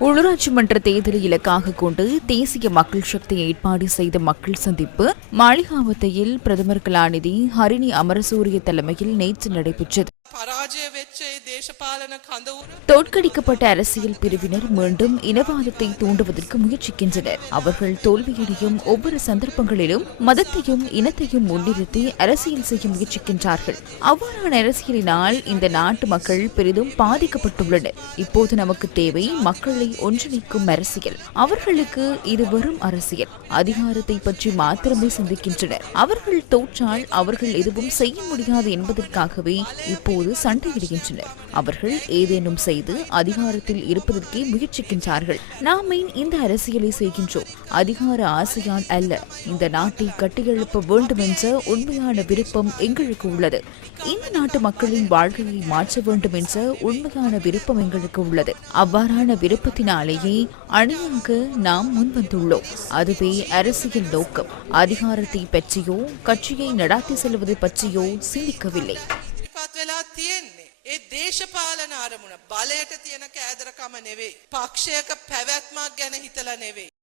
உள்ளூராட்சி மன்ற தேர்தலை இலக்காக கொண்டு தேசிய மக்கள் சக்தி ஏற்பாடு செய்த மக்கள் சந்திப்பு மாளிகாவத்தையில் பிரதமர் கலாநிதி ஹரிணி அமரசூரிய தலைமையில் நேற்று நடைபெற்றது. தோற்கடிக்கப்பட்ட அரசியல் பிரிவினர் மீண்டும் இனவாதத்தை தூண்டுவதற்கு முயற்சிக்கின்றனர். அவர்கள் தோல்வியடையும் ஒவ்வொரு சந்தர்ப்பங்களிலும் மதத்தையும் இனத்தையும் முன்னிறுத்தி அரசியல் செய்ய முயற்சிக்கின்றார்கள். அவ்வாறான அரசியலினால் இந்த நாட்டு மக்கள் பெரிதும் பாதிக்கப்பட்டுள்ளனர். இப்போது நமக்கு தேவை மக்களை ஒன்றிணைக்கும் அரசியல். அவர்களுக்கு இது வரும் அரசியல். அதிகாரத்தை பற்றி மாத்திரமே சிந்திக்கின்றனர். அவர்கள் தோற்றால் அவர்கள் எதுவும் செய்ய முடியாது என்பதற்காகவே இப்போது சண்டையிடுகின்றனர். அவர்கள் ஏதேனும் செய்து அதிகாரத்தில் இருப்பதற்கே முயற்சிக்கின்றார்கள். நாம் ஏன் இந்த அரசியலை செய்கின்றோம்? அதிகார ஆசையால் அல்ல. இந்த நாட்டை கட்டியெழுப்ப வேண்டும் என்ற உண்மையான விருப்பம் எங்களுக்கு உள்ளது. இந்த நாட்டு மக்களின் வாழ்க்கையை மாற்ற வேண்டும் என்ற உண்மையான விருப்பம் எங்களுக்கு உள்ளது. அவ்வாறான விருப்பத்தினாலேயே அணியாக நாம் முன்வந்துள்ளோம். அதுவே அரசியல் நோக்கம். அதிகாரத்தை பற்றியோ கட்சியை நடாத்தி செல்வது பற்றியோ சிந்திக்கவில்லை. ඒ දේශපාලන අරමුණ බලයට තියෙන කෑදරකම නෙවෙයි. පක්ෂයක පැවැත්මක් ගැන හිතලා නෙවෙයි.